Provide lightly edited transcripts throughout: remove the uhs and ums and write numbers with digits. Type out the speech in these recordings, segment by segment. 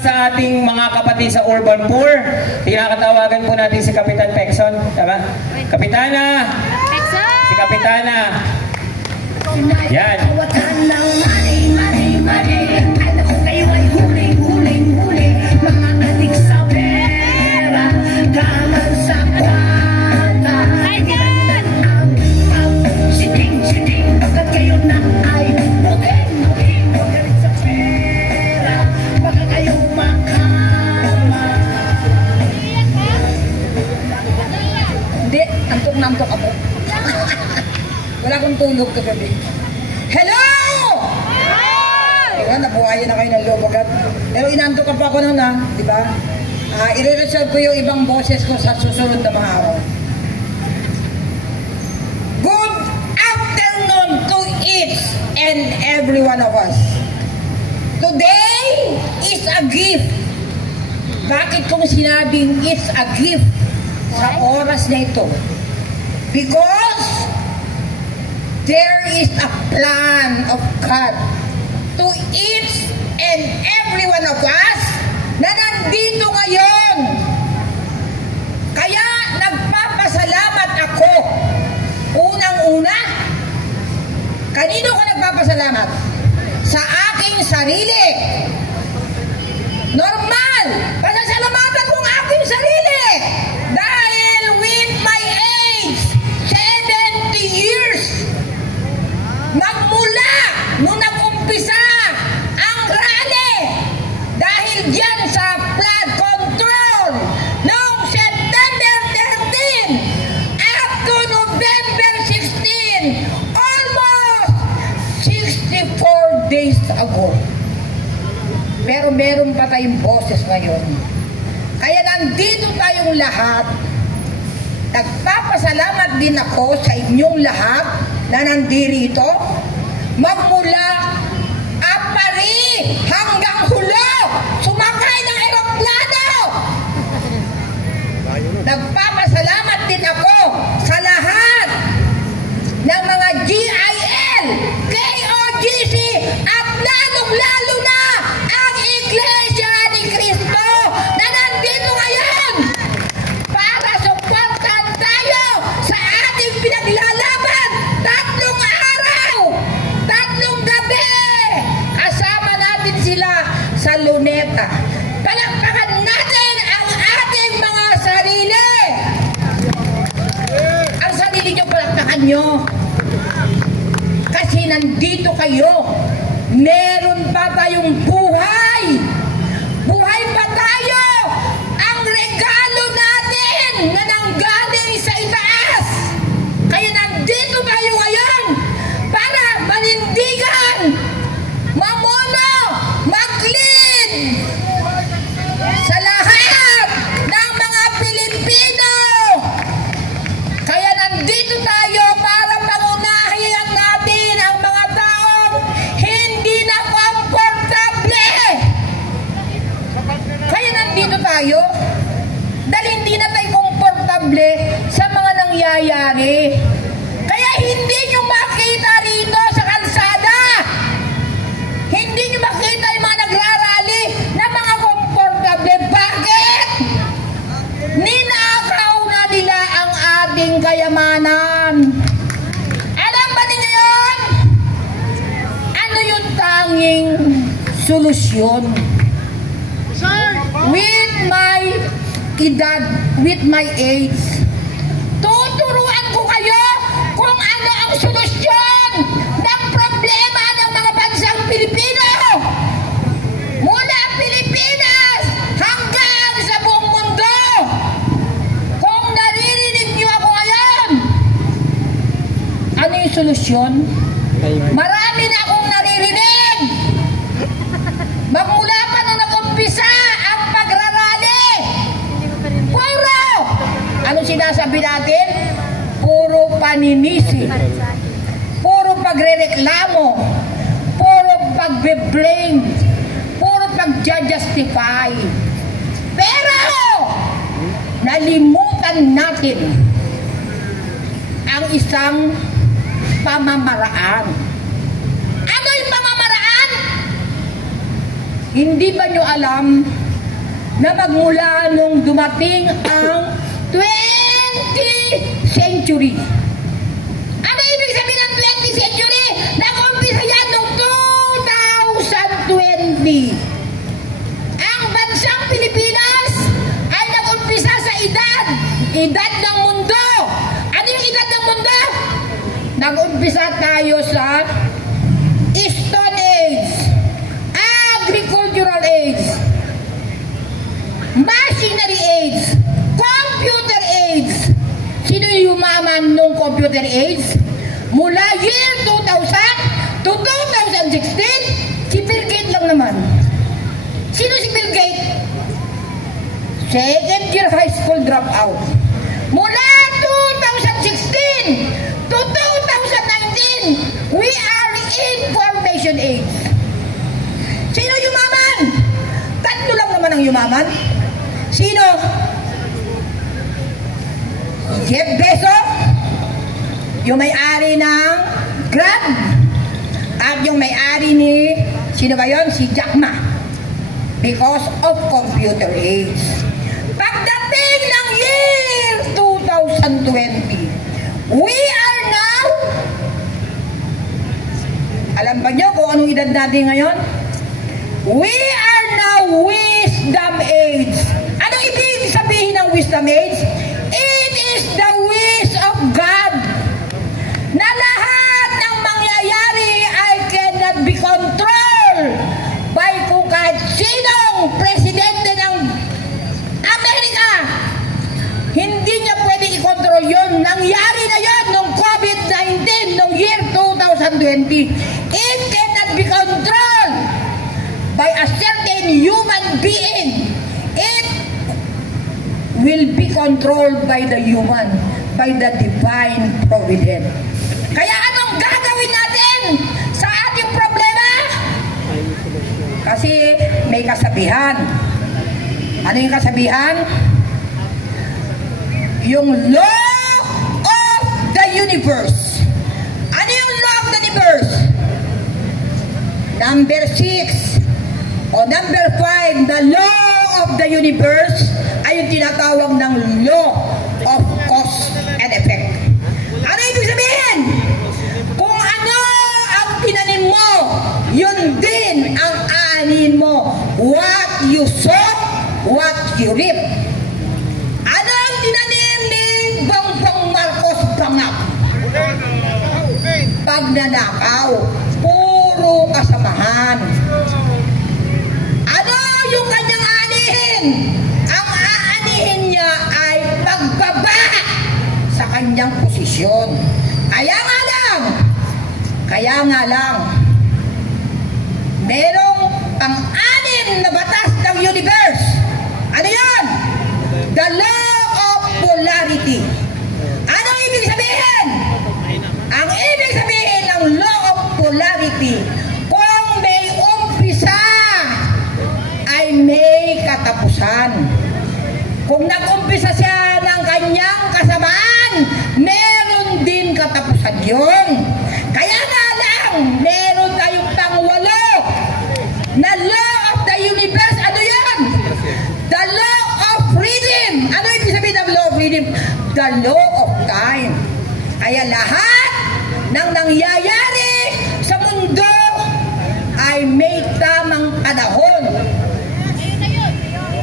Sa ating mga kapatid sa Urban Poor, tinakatawagan po natin si Kapitan Pekson. Tama? Kapitana! Pekson! Si Kapitana! Yan. Nantok ako. Wala akong tulog kagabi. Hello! Diba, nabuhayan na kayo ng loob agad. Pero inantok pa ako nun di ba? I-reserve ko yung ibang boses ko sa susunod na mga araw. Good afternoon to each and every one of us. Today is a gift. Bakit kong sinabing it's a gift sa oras na ito? Because there is a plan of God to each and every one of us na nandito ngayon. Kaya nagpapasalamat ako. Unang-una, kanino ko nagpapasalamat? Sa aking sarili. Normal! Pasasalamatan ko ang aking sarili. Dahil with my age, 70 years, magmula nung nag-umpisa ang rally dahil dyan sa flood control noong September 13 up to November 16, almost 64 days ago. Pero meron pa tayong boses ngayon. Kaya nandito tayong lahat. Nagpapasalamat din ako sa inyong lahat na nandirito. Magmula Apari hanggang Hulo, sumakay ng eroplano. Nagpapasalamat din ako sa lahat ng mga GIL, KOGC, at lalong-lalo na ang Iglesia ni Cristo na nandito ngayon para suportahan tayo sa ating pinaglalaban. 3 araw, 3 gabi, kasama natin sila sa Luneta. Palakpakan natin ang ating mga sarili. Ang sarili nyo, palakpakan nyo. Kasi nandito kayo. Meron pa tayong buhay. Buhay pa tayo. Ang regalo natin na nanggaling sa itaas. Kaya nandito tayo ngayon para manindigan, mamuno, mag-lead sa lahat ng mga Pilipino. Kaya nandito tayo para pangunahin natin ang mga taong hindi na komportable. Kaya nandito tayo dahil hindi na tayo komportable sa mga nangyayari. Kaya hindi nyo makita rito sa kalsada. Hindi nyo makita yung mga nagrarally na mga komportable. Bakit? Ninakaw na nila ang ating kayamanan. Alam ba ninyo yun? Ano yung tanging solusyon? With my edad, with my age, tuturuan ko kayo kung ano ang solusyon ng problema ng mga bansang Pilipino. Mula Pilipinas hanggang sa buong mundo. Kung naririnig niyo ako ngayon, ano yung solusyon? Marami na akong naririnig. Magmula pa nung nag-umpisa ang pagrarally. Puro! Anong sinasabi natin? Puro paninisi. Puro pagre-reklamo. Puro pagbe-blame. Puro pag-justify. Pero nalimutan natin ang isang pamamaraan. Ano yung pamamaraan? Hindi ba nyo alam na magmula nung dumating ang 20th century? Ano ibig sabihin ng 20th century? Nag-umpisa yan noong 2020. Ang bansang Pilipinas ay nag-umpisa sa edad ng mundo. Ano yung edad ng mundo? Nag-umpisa tayo sa Stone Age, Agricultural Age, Machinery Age, Computer Age. Sino yung yumaman nung Computer Age? Mula year 2000 to 2016, si Bill Gates lang naman. Sino si Bill Gates? Second year high school dropout. Mula 2016 to 2019, we are information age. Sino yumaman? Tatlo lang naman ang yumaman. Sino? Jeff Bezos, yung may-ari ng Grab, at yung may-ari ni, sino ba yun? Si Jack Ma. Because of computer age. Pagdating ng year 2020, we are now, alam ba nyo kung anong edad natin ngayon? We are now wisdom age. Anong ibig sabihin ng wisdom age? It is the wish of God na lahat ng mangyayari ay cannot be controlled by kung kahit sinong presidente ng Amerika. Hindi niya pwede i-control yun. Nangyari na yun nung COVID-19 nung year 2020. It cannot be controlled by a certain human being. It will be controlled by the human, by the divine providence. Kaya anong gagawin natin sa ating problema? Kasi may kasabihan. Ano yung kasabihan? Yung law of the universe. Ano yung law of the universe? Number 6 o number 5, the law of the universe ay yung tinatawag ng law of cause and effect. Ano ibig sabihin? Kung ano ang tinanim mo, yun din ang anin mo. What you sow, what you reap. Ano ang tinanim ni Bongbong Marcos Bangap? Pagnanakaw, puro kasamahan. Ano yung kanyang anihin? Ang aanihin niya ay pagbaba sa kanyang posisyon. Kaya nga lang, merong pang-anin na batas ng universe. Ano yan? The law of polarity. Ano ibig sabihin? Ang ibig sabihin ng law of polarity, kung may umpisa, ay may katapusan. Kung nag-umpisa siya ng kanyang kasamaan, meron din katapusan yun. Kaya nga lang, meron tayong pang-walo na law of the universe. Ano yan? The law of freedom. Ano ibig sabihin ng law of freedom? The law of time. Kaya lahat ng nangyayari sa mundo ay may tamang panahon.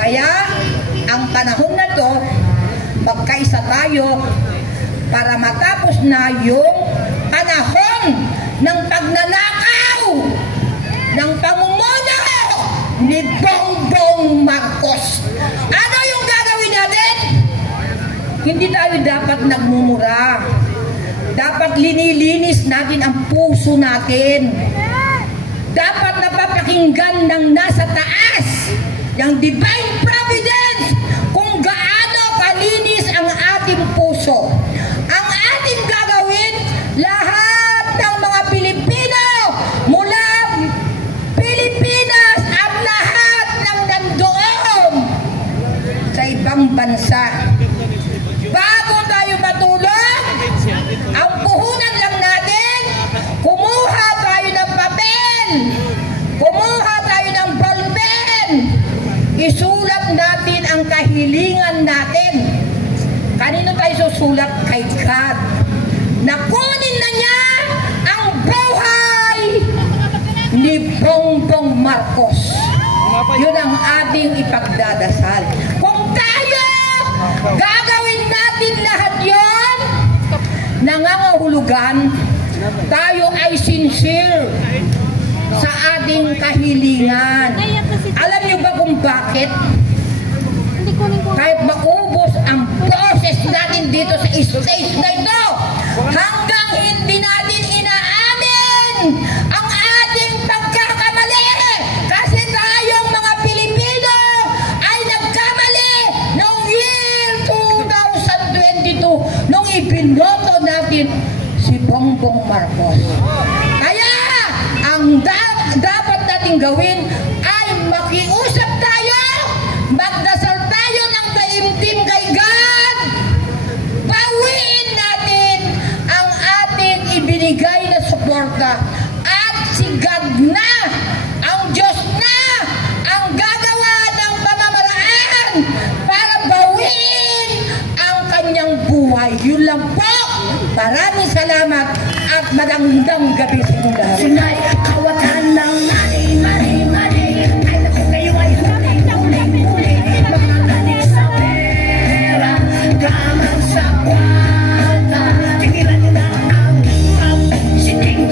Kaya ang panahon na to, magkaisa tayo para matapos na yung panahon ng pagnanakaw ng pamumuno ni Bongbong Marcos. Ano yung gagawin natin? Hindi tayo dapat nagmumura. Dapat linilinis natin ang puso natin. Dapat napapakinggan ng nasa taas, ng divine providence, kung gaano kalinis ang ating puso. Ang ating gagawin, lahat ng mga Pilipino, mula Pilipinas at lahat ng nandoon sa ibang bansa, bago tayo matulog, ang puhunan lang natin, kumuha tayo ng papel, kumuha tayo ng ballpen, isulat natin ang kahilingan natin. Kanino tayo susulat? Kay God. Nakunin na niya ang buhay ni Bongbong Marcos. Yun ang ating ipagdadasal. Kung tayo gagawin natin lahat yun, nangangahulugan, tayo ay sincere sa ating kahilingan. Alam niyo ba kung bakit? Kahit maubos ang boses natin dito sa stage na ito, hanggang hindi natin inaamin ang ating pagkakamali, kasi tayong mga Pilipino ay nagkamali noong year 2022 nung ibinoto natin si Bongbong Marcos. Kaya ang dapat natin gawin ay makiusap tayo, magdasal tayo ng taimtim kay God, bawiin natin ang ating ibinigay na suporta, at si God na, ang Diyos na ang gagawa ng pamamaraan para bawiin ang kanyang buhay. Yun lang po. Maraming salamat at magandang gabi sa inyo lahat. Sinay, kawatan ng mali. Ay naku, kayo ay huli. Mga galing sa pera, gaman sa kwata. Tigilan nyo na ang siting.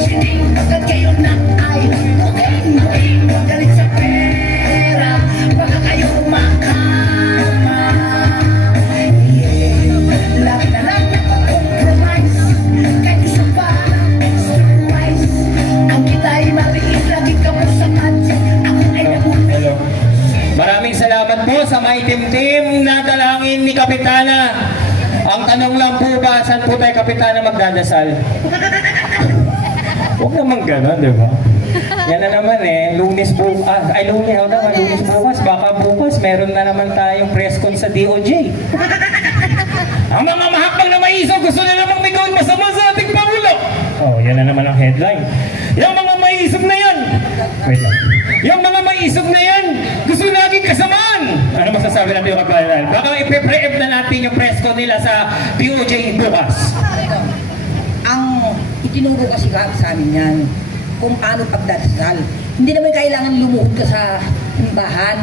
Pagkat kayo na ay muking. Galing sa pera, baka kayo umakama. Lahat na lang na compromise. Kahit isa pa surprise. Ang kita ay mariin, lagi ka mo sa budget. Ako ay nabuhay. Hello. Maraming salamat po sa maitimtim na dalangin ni Kapitana. Ang tanong lang po ba, saan po tayo Kapitana magdadasal? Huwag naman gano'n, di ba? Yan na naman Lunes bukas. Lunes bukas. Baka bukas, meron na naman tayong press con sa DOJ. Ang mga mahakbang na maiso gusto na namang may gawin masama sa ating Pangulo. Oh, yan na naman ang headline. Yung mga maisog na yan. Wait lang. Yung mga maisog na yan, gusto naging kasamaan. Ano masasabi natin yung kabayan? Baka ipe-pre-empt na natin yung press con nila sa DOJ bukas. Ang itinuro kasi sa amin yan, kung paano pagdasal. Hindi naman kailangan lumuhod ka sa simbahan.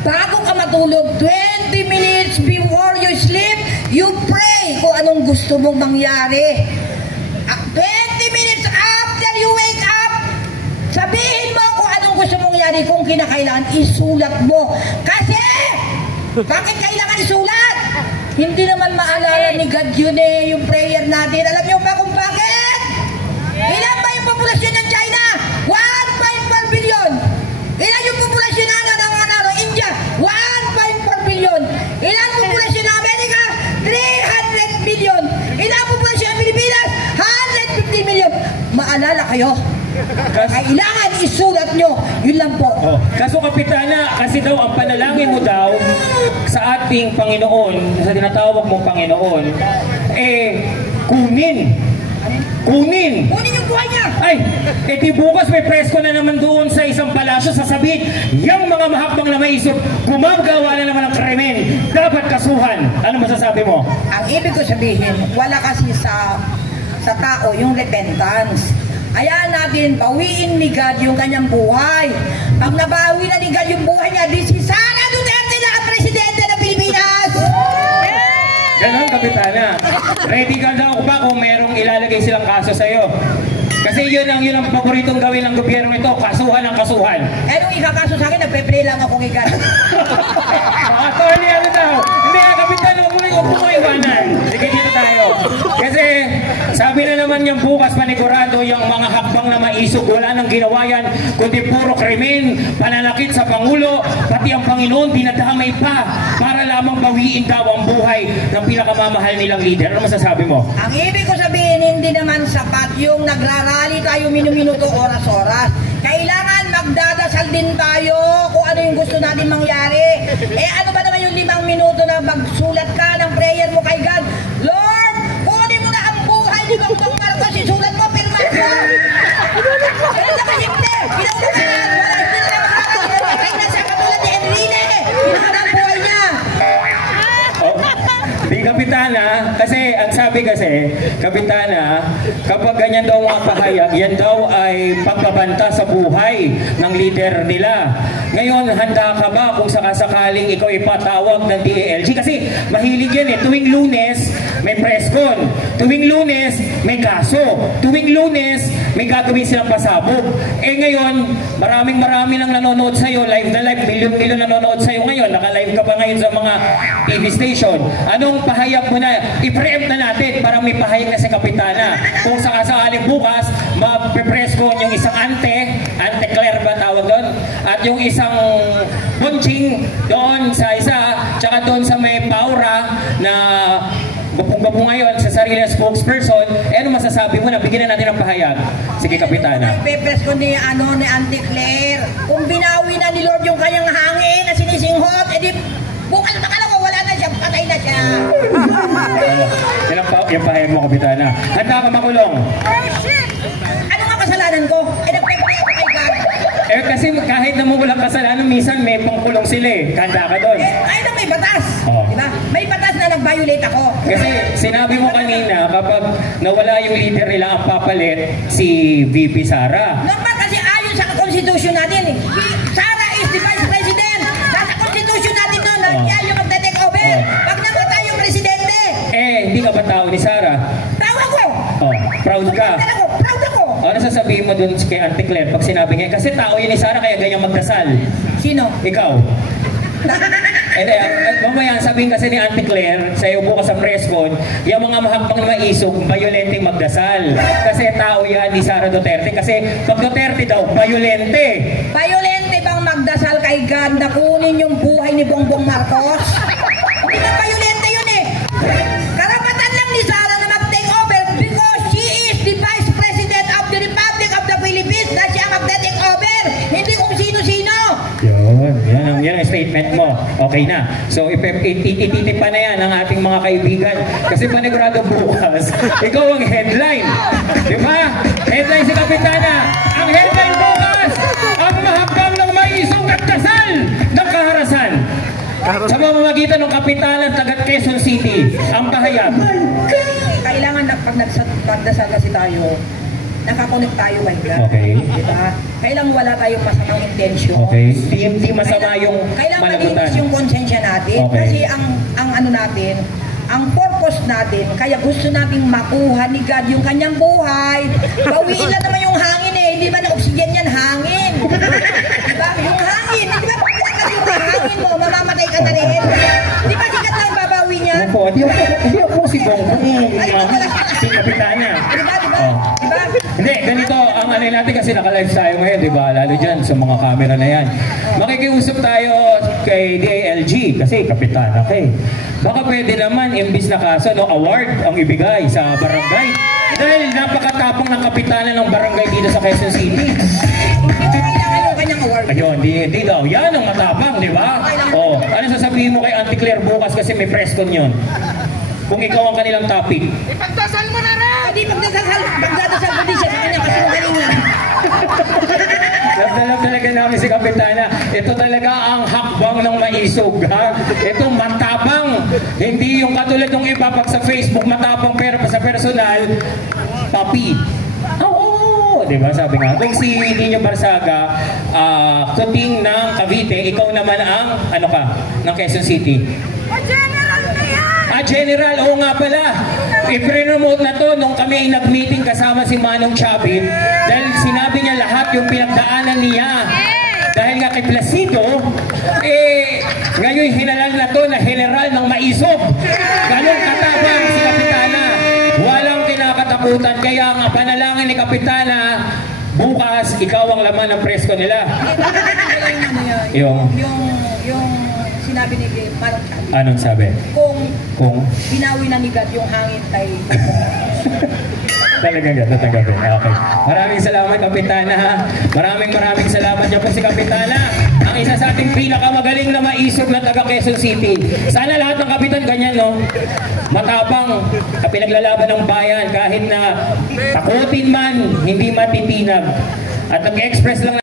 Bago ka matulog, 20 minutes before you sleep, you pray kung anong gusto mong mangyari. 20 minutes after you wake up, sabihin mo kung anong gusto mong mangyari. Kung kinakailangan, isulat mo. Kasi, bakit kailangan isulat? Hindi naman maalala ni God yun yung prayer natin. Alam niyo ba kung bakit? Ilan ba yung populasyon ng China? 1.4 billion. Ilan yung populasyon ng India? 1.4 billion. Ilan ang populasyon ng Amerika? 300 million. Ilan ang populasyon ng Pilipinas? 150 million. Maalala kayo? Kailangan isulat nyo. Yun lang po. Oh. Kaso Kapitana, kasi daw ang panalangin mo daw sa ating Panginoon, sa tinatawag mong Panginoon, kunin yung buhay niya. Ay, di bukas may presko na naman doon sa isang palasyo, sasabihin, yung mga mahakbang na maisip, gumagawa na naman ng krimen, dapat kasuhan. Ano masasabi mo? Ang ibig ko sabihin, wala kasi sa tao yung repentance. Hayaan natin, bawiin ni God yung kanyang buhay. Pag nabawi na ni God yung buhay niya, di si Sara Duterte na ang presidente ng Pilipinas! Ganon, Kapitana. Ready ka daw ba kung merong ilalagay silang kaso sa'yo? Kasi yun ang paboritong gawin ng gobyerno ito, kasuhan ang kasuhan. Nung ikakaso sa akin, nagpe-pray lang akong ikan. Attorney, ano daw? Hindi nga, Kapitan, huwag mo iwanan. Sige, dito tayo. Kasi, sabi na naman yung bukas panigurado, yung mga hakbang na maisog, wala nang ginawa yan, kundi puro krimen, pananakit sa Pangulo, pati ang Panginoon, dinadamay pa, para lamang bawiin daw ang buhay ng pinakamamahal nilang leader. Ano masasabi mo? Ang ibig ko sabihin, hindi naman sapat yung nagrarally tayo minuminuto, oras-oras. Kailangan magdadasal din tayo kung ano yung gusto natin mangyari. Ano ba naman yung 5 minuto na magsulat ka ng prayer mo kay God? Lord, kunin mo na ang buhay ni Bongbong Marcos, isulat mo, pirma mo. Ganun na kasimple. Pinaunahan. Wala, hindi na lang makakalimutan. Kaya nasa katulad ni Enrile. Kapitana, kasi ang sabi kasi, Kapitana, kapag ganyan daw mga pahayag, yan daw ay pagbabanta sa buhay ng leader nila. Ngayon, handa ka ba kung sakasakaling ikaw ipatawag ng DALG? Kasi mahilig yan eh. Tuwing Lunes, may press con. Tuwing Lunes, may kaso. Tuwing Lunes, may gagawin silang pasabog. Eh ngayon, maraming lang nanonood sa'yo, live na live, milyon nanonood sa'yo ngayon. Naka-live ka pa ngayon sa mga TV station. Anong pahayag mo na? I-preempt na natin para may pahayag na si Kapitana. Kung sakasakaling bukas, ma-press con yung isang ante Claire ba tawag doon? At yung isang bunching doon sa isa, tsaka doon sa may Paura na gapong-gapong ngayon sa sarili na spokesperson, ano masasabi mo na bigyan na natin ng pahayag? Sige, Kapitana. Ipepres ko ni Auntie Claire. Kung binawi na ni Lord yung kanyang hangin na sinisinghot, edi bukas na kalawa, wala na siya, patay na siya. Yung pahayag mo, Kapitana. Handa ka makulong? Ano nga kasalanan ko? Nagpapaya ako kay God. Kasi kahit naman walang kasalanan, minsan may pangkulong sila eh. Handa ka doon. Kahit na may batas. Oh. Diba? May batas na nag-violate ako. Kasi sinabi mo kanina, kapag nawala yung leader nila, ang papalit si VP Sara. Naman kasi ayon sa constitution natin, Sara is the vice president. Nasa constitution natin doon, siya yung magte-take over. Pag namatay yung presidente. Hindi ka ba tao ni Sara? Tao ako. Proud ka. Proud ako. Ano sasabihin mo dun kay Auntie Claire pag sinabi niya? Kasi tao yun ni Sara, kaya ganyan magdasal. Sino? Ikaw. Mamaya sabihin kasi ni Auntie Claire, sa'yo bukas sa press con, yung mga mahakbang na maisog, violente magdasal. Kasi tao yan ni Sara Duterte. Kasi pag Duterte daw, violente. Violente bang magdasal kay God na kunin yung buhay ni Bongbong Marcos? Hindi na violente yun eh. Karapatan lang ni Sara na mag-take over because she is the vice president of the Republic of the Philippines na siya mag-take over. Hindi kung sino-sino. Yan ang statement mo. Okay na. So, ititipa na yan ang ating mga kaibigan. Kasi panigurado bukas, ikaw ang headline. Di ba? Headline si Kapitana. Ang headline bukas, ang mahakbang ng maisong at kasal ng kaharasan. Sa pamamagitan ng Kapitana at tagat Quezon City, ang pahayag. Kailangan na pag nagdasal kasi tayo, nakakonect tayo kay God. Okay. Diba? Kailangan wala tayong masamang intention. Okay. Hindi masama yung kailangan malagutan. malinis yung konsensya natin. Okay. Kasi ang ano natin, ang purpose natin, kaya gusto nating makuha ni God yung kanyang buhay. Bawiin lang naman yung hangin eh. Hindi ba na oxygen yan? Hangin. Diba? Yung hangin. Hindi ba pag pinagkas yung hangin mo, mamamatay ka na rin. Di ba sikat lang babawi niya? Opo, hindi ako si Bongbong, si Kapitana. Diba? Hindi, ganito ang ano natin kasi naka-live tayo ngayon, di ba? Lalo dyan sa mga camera na yan. Makikiusap tayo kay DALG kasi Kapitana kay. Baka pwede naman, imbis na kaso, award ang ibigay sa barangay. Dahil napakatapang ng Kapitana ng barangay dito sa Quezon City. Kailangan yung kanyang award. Ayun, di daw. Yan ang matapang, di ba? Ano sasabihin mo kay Auntie Claire bukas kasi may press con yun? Kung ikaw ang kanilang topic. Ipagdasal mo na rin! Hindi pagdasal ko din siya sa kanya kasi magaling niya. Love talaga namin si Kapitana. Ito talaga ang hakbang ng maisog, ha? Ito matapang. Hindi yung katulad ng iba pag sa Facebook matapang pero sa personal, papi. Oo, di ba? Sabi nga, kung si Nino Barsaga, kuting ng Cavite, ikaw naman ang, ano ka, ng Quezon City. General na yan! General, oo nga pala. I-pre-remote na to nung kami ay nag-meeting kasama si Manong Chavin dahil sinabi niya lahat yung pinagdaanan niya. Dahil nga kay Placido, ngayon hinalal na to na general ng maisog. Ganong katabang si Kapitana. Walang kinakatakutan. Kaya ang panalangin ni Kapitana, bukas, ikaw ang laman ng presko nila. Yung sinabi ni Manong Chavin. Anong sabi? Kung binawi na ni God yung hangin tayo. Talagang ganda tanggapin. Okay. Maraming salamat, Kapitana. Maraming salamat niyo po si Kapitana. Ang isa sa ating pinakamagaling na maisog na taga Quezon City. Sana lahat ng kapitan ganyan, no? Matapang, pinaglalaban ng bayan kahit na takutin man, hindi matitinag. At nag-express lang